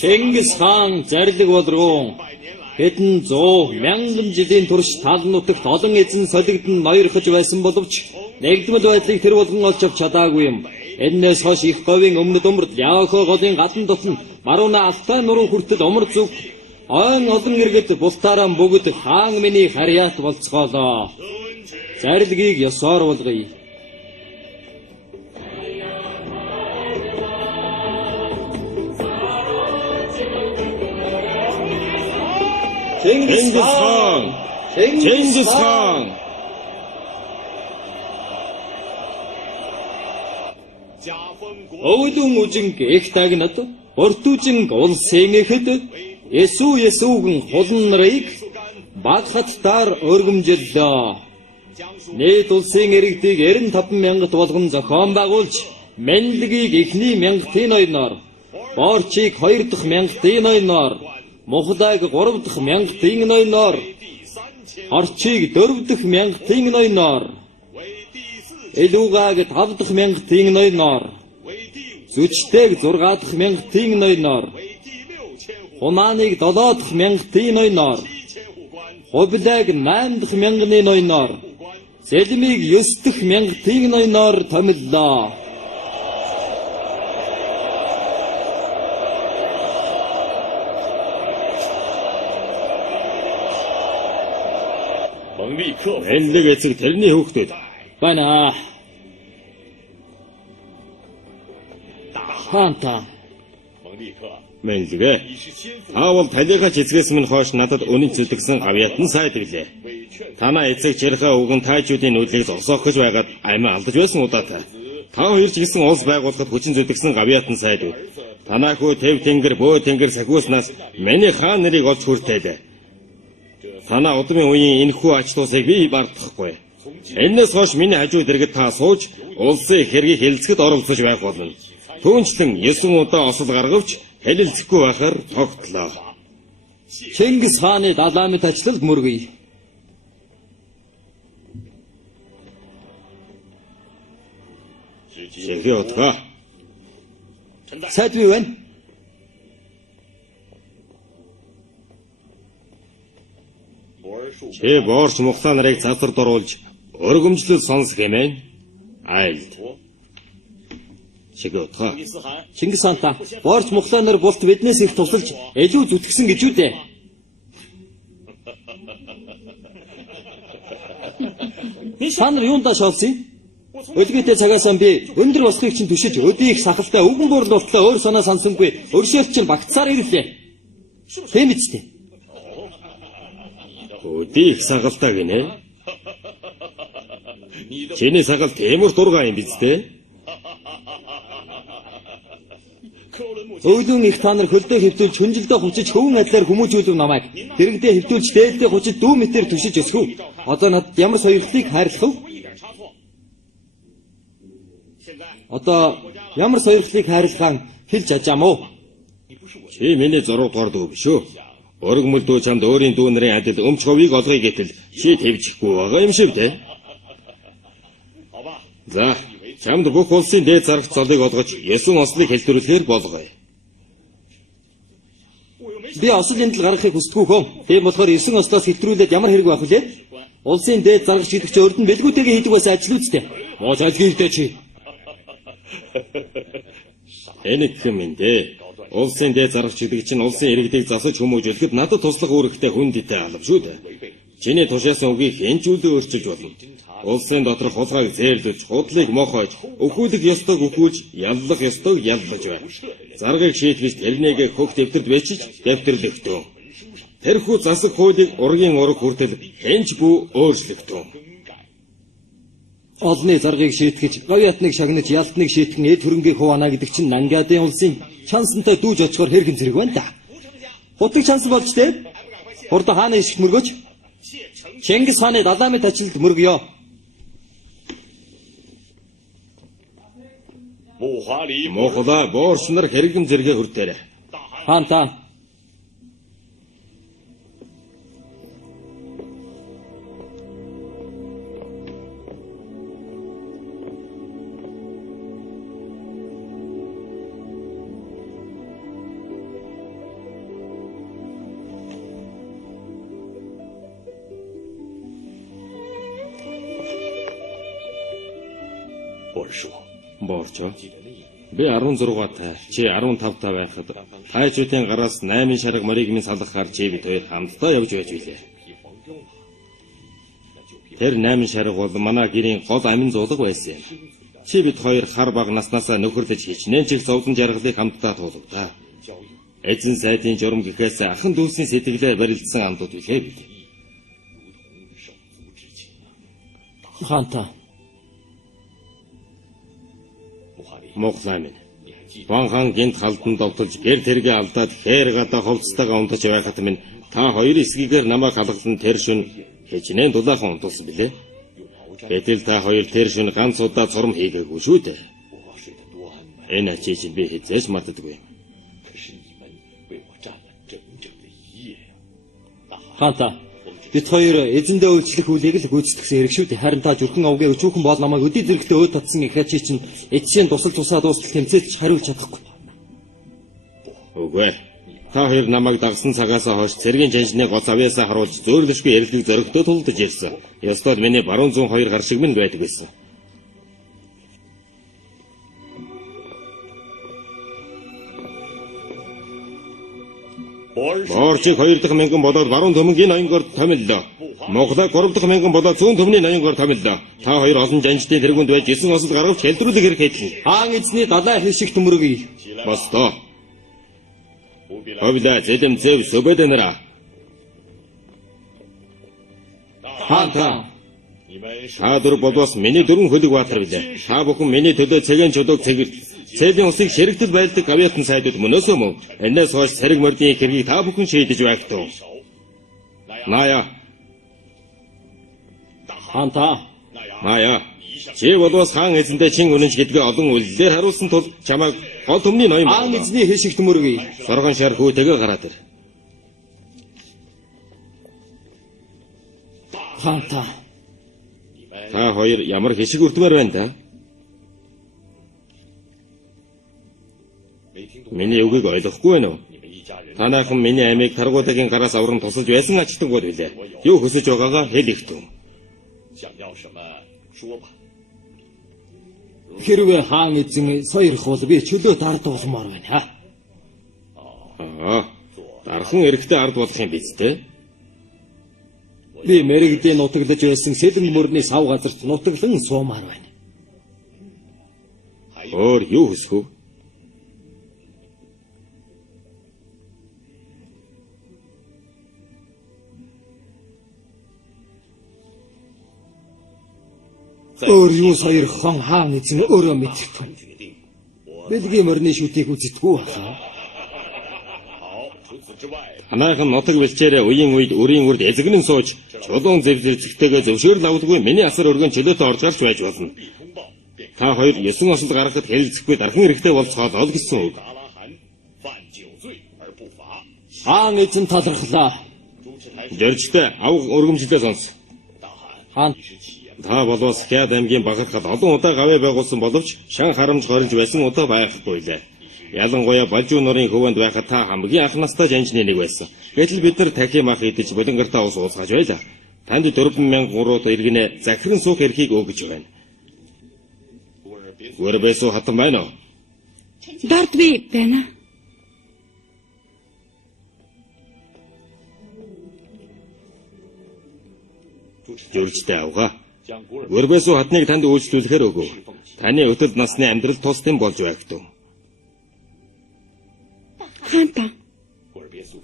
Чингис хаан зарлиг болруу хэдэн 100 мянган жилийн турш тал нутагт олон эзэн солигдон ноёрхож байсан боловч нэгдмэл байдлыг тэр болгон олж авч чадаагүй юм. Энээс хойш их говийн өмнөд умрд Яохо голын гадна дотн Маруна Алтай нуруу хүртэл умар зүг ойн олон иргэд бултаараа бүгд хаан миний харьяат болцгоолоо. Зарлигийг ёсоор болгоё. Чингис хаан! Чингис хаан! Өвдөн үжинг их тагнад Портужинг улсын эхэд Есүгэн хулан нарыг баг хаттаар өргөмжлөө. Нийт улсын иргэдийг 95 мянгат болгон зохион байгуулж, Мэндэлгийг эхний 1000 ноёноор, Борчийг 2 дахь 1000 ноёноор, Мухдаг 3 дахь 1000 ноёноор, Орчийг 4 дахь 1000 ноёноор, Элугаг 5 дахь 1000 ноёноор, Зүчтэйг 6 дахь 1000 ноёноор, Хунаныг 7 дахь 1000 ноёноор, Хублайг 8 дахь 1000 ноёноор, Сэлмийг 9 дахь 1000 ноёноор томиллоо. Мэндэлэг эцэг тэрний хүүхдүүд Байна. Хаанта. Мэндэлэг. Таавал талийнхаа эцгээс минь хойш надад өнөнд зүтгэсэн гавьяатан сайд билээ. Танаа эцэг Черхаа үгэн тайчуудын нүдлийг зогсоох гэж байгаад амиа алдаж байсан удаатай. Та хоёр ч гэсэн улс байгуулахад хүчин зүтгэсэн гавьяатан сайд үү. Танаа хүү Тэв Тэнгэр, Бөө Тэнгэр сахиуснаас миний хаан нарыг олж хүртээлээ. Танаа удмын үеийн энэхүү ач туусыг би бардахгүй. Энээс хойш миний хажууд иргэд та сууж улсын хэргийг хэлцэхэд оролцож байх болно. Түүнчлэн 9 удаа осол гаргавч хэлэлцэхгүй байхаар тогтлоо. Чингис хааны далаамт ачлалд мөргөе. Шэхи утга. Сайд бий байна. Чи Борч Мухтаа нарыг цацарт оруулж өргөмжлөл сонс хэмээн айлд. Шэхи утга. Чингис хаанта Борч Мухлаа нар булт биднээс их тусалж илүү зүтгэсэн гэж үү дээ. Та нар юундаа шоолсон? Өлгөөтэй цагаасаа би өндөр босхийг чинь түшиж өдийг сахалтай үгэн буурлуултлаа өөр санаа сансангүй өршөөлт чинь багцаар ирлээ. Тийм үстэй. Өдийг сагалтай гинэ. Чиний сагал Темүр дургаа юм биз дээ? Өглөн их та нар хөлдөө хэвтүүлж хүнжилдээ хучиж хөвөн адлаар хүмүүжүүлв намайг. Дэрэгдээ хэвтүүлж дээлдээ хучиж дүү мэтэр түшиж өсгөв. Одоо надад ямар соёрхлыг хайрлах вэ? Одоо ямар соёрхлыг хайрлахаа хэлж ажаам уу? Чи миний 6 дугаар дүү биш үү? Өргөмөл дүү чамд өөрийн дүү нарын адил өмч говийг олгоё гэтэл чи твжихгүй байгаа юм шиг дээ. За, чамд бүх улсын дээд зарагч цолыг олгож 9 ослыг хэлтүүлэхээр болгоё. Би осол эндэл гаргахыг хүсдэггүй хөө. Тийм болохоор 9 ослоос хэтрүүлээд ямар хэрэг байх вүлээ? Улсын дээд зарагч гэдэг чинь өрдөн бэлгүүтэйгээ хийдэг бас ажил үстэй. Мооч ажлынхтэй чи. Энийг хэм юм дээ. Улсын дээд зарагч гэдэг чинь улсын иргэдийг засаж хүмүүжүүлэхэд надад туслах үүрэгтэй хүн дэтэй алба шүү дээ. Чиний тушаасан үгийг хэн ч үлдээ өөрчилж болно. Улсын доторх хулгайг зээрлүүлж, худлыг мохойж, өхүүлэг ёстойг өхүүлж, яллах ёстойг яллаж байна. Заргыг шийтгэж тэрнийг хөх дэвтэрд бичиж, дэвтэрлэгтэн. Тэрхүү засаг хуулийг ургийн ураг хүртэл хэн ч бүү өөрчлөгтөн. Олны заргыг шийтгэж, говьяатныг шагнаж, ялтныг шийтгэн эд хөрөнгийг хуваана гэдэг чинь Нангадын улсын чансантай дүүж очихоор хэрхэн зэрэг байна да. Хутаг чанс болж дээ. Хурд хааны ишгт мөргөж. Чингис хааны далаамт ачлалд мөргөё. Мохола Борч нар хэрэгэн зэрэгэ хүртээрэ. Хаанта. Боорчоо. Би 16-тай, чи 15-тай байхад тайчуудын гараас 8 шарга морийг минь салгахаар чи бид хоёр хамтдаа явж байж билээ. Тэр 8 шарга бол манай гэрийн гол амин зуулга байсан юм. Чи бид хоёр хар баг наснаасаа нөхөрлөж хичнээн чиг зовлон жаргалыг хамтдаа туулгадаа. Эзэн сайдын журам гэхээс ахын дүүсийн сэтгэлээр барилдсан амдууд билээ бид. Хаанта. Мохлаа минь. Ван хаан гинт халдан довтолж гэр тэргээ алдаад хээр гадаа ховцтойгоо унтаж байхад минь та хоёр эсгийгээр намайг халгалан тэр шөнө хичнээн дулаахан унтуулсан билээ. Гэтэл та хоёр тэр шөнө ганц удаа цурам хийгээгүй шүү дээ. Энэ ачиж би хэзээч мартдаггүй. Хаанта. Бид хоёр эзэндээ үйлчлэх үлийг л гүйцэтгэсэн хэрэг шүү дээ. Харин та зүрхэн овгийн өчүүхэн бол намайг өдий зэрэгтээ өөд татсан ихэ чи чинь эцсийн тусал тусаа дуустал тэмцээч хариулж чадахгүй. Үгүй. Та хоёр намайг дагсан цагаасаа хойш цэргийн жанжны гоц авьяасаа харуулж зөөлөшгүй ярилцлыг зөрөгтэй тулдаж ирсэн. Ёстой миний баруун зүүн хоёр гар шиг минь байдаг байсан. Боорчиг 2 дахь мянган болоод баруун төмөнгийн ноёнгоор томиллоо. Монголыг 3 дахь мянган болоод зүүн төмний ноёнгоор томиллоо. Та хоёр олон жанжтын тэргуунд байж 9 осол гаргавч хэлтрүүлэг хэрэг хийлгэн. Хаан эзний далай хэшиг төмөргий. Бостоо. Ховла зэдэм зэв сөбөдөнөрө. Хаанта. Та дөр болоос миний дөрвөн хөлөг баатар билээ. Та бүхэн миний төлөө цэгийн чулууг цэгэл. Цэлийн усыг ширэгдэл байлдаг авьяатан сайдууд мөнөөсөө мөн. Энээс хойш цэрэг мордын хэргийг та бүхэн шийдэж байгтав. Ная. Хаанта. Ная. Чи болоос хаан эзэндээ чин үнэнч гэдгээ олон үлдээр харуулсан тул чамайг гол төмний ноён Хаан эзний хэшиг төмөргий. соргон шар хүүтэйгээ гараад ир. Хаанта. Та хоёр ямар хэшиг үрдмээр байна да? Миний үгийг ойлгохгүй байна уу? Танайхан миний амийг таргуудагийн гараас аврам тусалж байсан ачдаг бол билээ. Юу хүсэж байгаагаа хэл ихтэн. Хэрвээ хаан эзэн соёрох бол би чөлөө дард болмоор байна ха. Дархан эрэхтэй ард болох юм биз дээ? Би мэрэгдээ нутаглаж байсан сэлэн мөрний сав газарт нутаглан суумаар байна. Өөр юу хүсэх вэ? Өөр юу соёрох хон хаан эзэн өөрөө мэдрэхгүй. Бэлгийн мөрний шүтийг үзэдэггүй хаа. Танайхан нутаг бэлчээрээ үеийн үед өрийн үрд эзэгнэн сууж чулуун зэвсэрцэгтэйгээ зөвшөөрөл авдаггүй миний асар өргөн чөлөөтэй орж гарч байж болно. Та хоёр 9 осол гаргахад хэлэлцэхгүй дархан эрэхтэй болцоход ол гэсэн үг. Хаан эзэн талархлаа. Жоржтой авах өргөмжлөө сонс. Хаан Та болоос Хяд аймгийн багархад олон удаа гавьяа байгуулсан боловч шан харамж горинж байсан удаа байхгүй лээ. Ялангуяа Балжуу нурын хөвөнд байхад та хамгийн анх настай жанжны нэг байсан. Гэтэл бид нар тахим ах идэж болонгартаа ус уусгаж байлаа. Танд 4,000 гурууд иргэнэ захиран суух эрхийг өгж байна. Гөрбэсүү хатан байна уу? Дард би байна. Журжтэй авгаа. Гөрбэсүү хатныг танд үйлчлүүлэхээр өгөө. Таны өтөл насны амьдрал тусдын болж байгтав. Хаанта.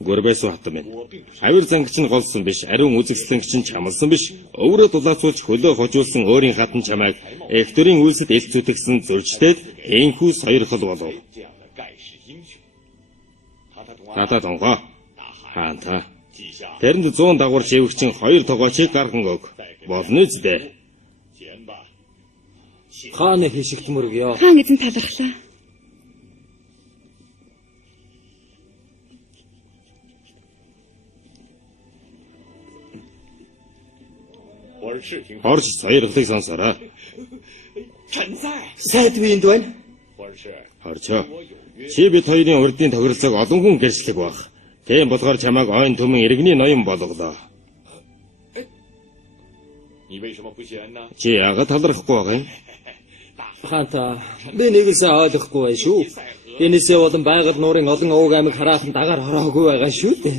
Гөрбэсүү хатан минь. Хавир зангич нь голсон биш, ариун үзэгслэнч нь чамлсан биш. Өврөө дулаацуулж хөлөө хожуулсан өөрийн хатан чамайг Эктөрийн үйлсэд элц зүтгсэн зөрчтэд энхүү соёрхол болов. Тата тонгоо. Хаанта. Тэрэнд 100 дагвар шивгчин 2 тогоочийг гарган өг. Болно үстэ. хааны хэшиг төмөргий. Хаан эзэн талархлаа. Орж соёрхлыг сонсороо. Сайд биенд байна. Орчоо. Чи бид хоёрын урдын тохиролцоог олон хүн гэрчлэг баг. Тийм болохоор чамайг ойн төмөн иргэний ноён болголоо. Чи яагаад талархахгүй байгаа юм? Хаанта би нэгээс ойлгохгүй байх шүү. Энэсээ болон байгаль нуурын олон ууг аймаг хараахан дагаар хороогүй байгаа шүү дээ.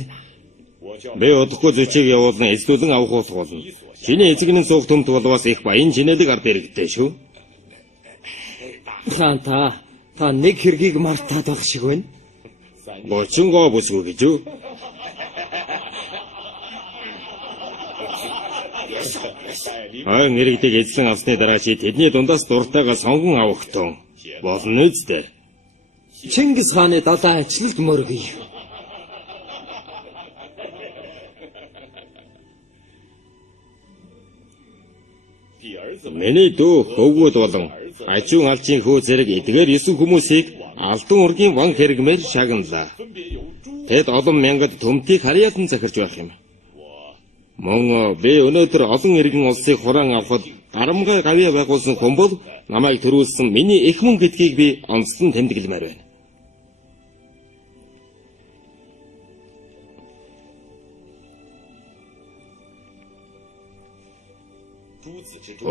Би удахгүй зөчийг явуулан эзлүүлэн авах болно. Чиний эцэгнэн суух төмт болвоос их баян чинэлэг ард иргэдэй шүү. Хаанта та нэг хэргийг мартаад байх шиг байна. 30 гоо бүсгүй гэж юу? Иргэдэг эзлэн авсны дараа чи тэдний дундаас дуртайгаа сонгон авах тун. Болно үстэ. Чингис хааны далайн ачлалд мөргий. Миний дүү хөвгүүд болон ажуун алжийн хөө зэрэг эдгээр 9 хүмүүсийг алдан ургийн ван хэрэгмээр шагналаа. Тэд олон мянгад төмтийг харьяалан захирч байх юм. Мөн би өнөөдөр олон иргэн улсыг хураан авахд дарамгай гавья байгуулсан хүн бол намайг төрүүлсэн миний эх мөн гэдгийг би онцлон тэмдэглэмээр байна.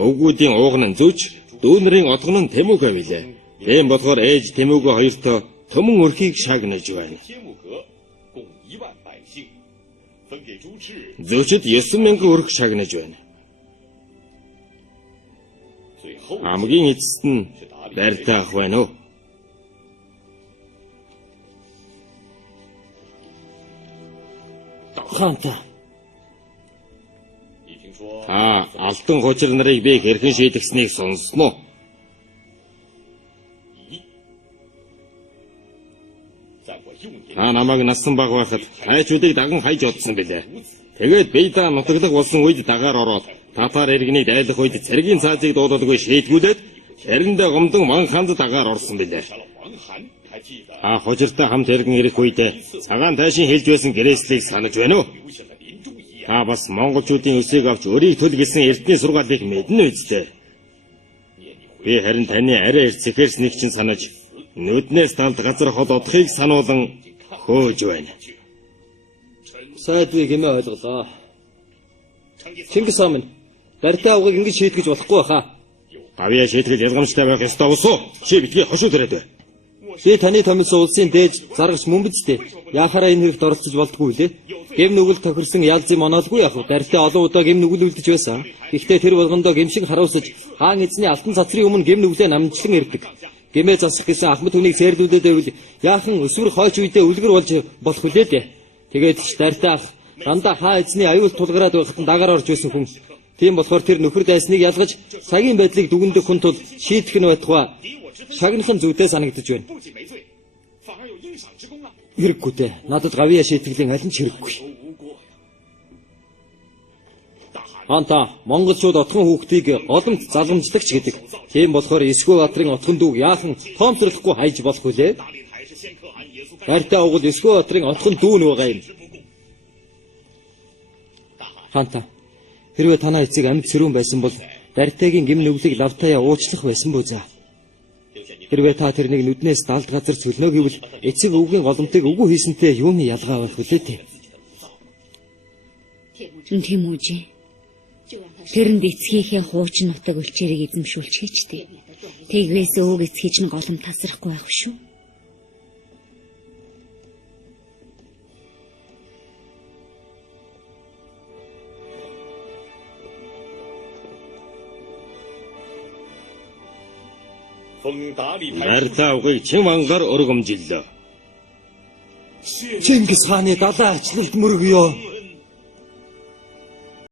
Өвгүүдийн ууган нь зүч, дүүнэрийн отгон нь Тэмүг авилаа. Тийм болохоор ээж Тэмүгөө хоёртоо төмөн өрхийг шагнаж байна. Зөчид 9,000 өрх шагнаж байна. Хамгийн эцэст нь барьтаа ах байна уу? Хаанта Алтан хучир нарыг би хэрхэн шийдэгснийг сонсноо. Намайг насан баг байхад хайчуудыг даган хайж одсон билээ. Тэгээд Бейда нутаглах болсон үед дагаар ороод татар иргэнийг дайлах үед цэргийн цаазыг дуудалгүй шийдгүүлээд шариндаа гомдон ман ханд дагаар орсон билээ. Хожиртой хамт иргэн ирэх үед цагаан тайшин хэлж байсан гэрээслийг санаж байна уу? Бас монголчуудын өсөйг авч өрийг төл гэсэн эрдний сургаалыг мэднэ үстэй. Би харин таны арай эрт сэхэрснийг чинь санаж нүднээс талд газар хол одохыг сануулan хөөж байна. Сайдвыг хэмээ ойлголоо. Чингис хаан минь барьтаа авгыг ингэж шийтгэж болохгүй баха. Гавьяа шийтгэл ялгамжтай байх ёстой усуу. Чи битгий хошуу төрөөд бай. Би таны томилсон улсын дээж заргач мөн биз дээ. Яхаараа энэ хэрэгт оролцож болдгүй лээ. Гэм нүгэл тохирсон ялзын моноолгүй яг барьтаа олон удаа гэм нүгэл үлдэж байсан. Гэхдээ тэр болгондоо гэмшиг харуулсаж хаан эзний алтан цацрын өмнө гэм нүглээ намжлан ирдэг. Гэмээ засах гэсэн ахмад хүнийг сэрдүүлээд байвал яахан өсвөр хойч үедээ үлгэр болж болох үлээ дээ. Тэгээд ч барьтаа ах дандаа хаа эзний аюул тулгараад байхад дагаар орж байсан хүн. Тийм болохоор тэр нөхөр дайсныг ялгаж цагийн байдлыг дүгнэх хүн тул шийдэх нь байтугай шагнахын зүйтэй санагдаж байна. Хэрэггүй дээ. Надад гавьяа шийтгэлийн аль нь ч хэрэггүй. Хаанта монголчууд отхон хүүхдийг олонт залгамжлагч гэдэг. Тийм болохоор Эсгүй Баатарын отхон дүүг яахан тоомсорлохгүй хайж болох үлээ? Барьтаа угол Эсгүй Баатарын отхон дүү нь байгаа юм. Хаанта хэрвээ танаа эцэг амьд сэрүүн байсан бол барьтаагийн гэм нүглийг лавтаяа уучлах байсан бүү за. Хэрвээ та тэрнийг нүднээс далд газар цөлнө гэвэл эцэг өвгийн голомтыг өвгөө хийсэнтэй юуны ялгаа байх вүлээ те. Тийм үү жи. Тэрэнд эцгийнхээ хуучин нутаг өлчээрийг эзэмшүүлж хийчтэй. Тэгвээс өвөг эцгийч нь голом тасрахгүй байх шүү. Барьтаа авгыг чин вангаар өргөмжиллөө. Чингис хааны далайн ачлалд мөргөё.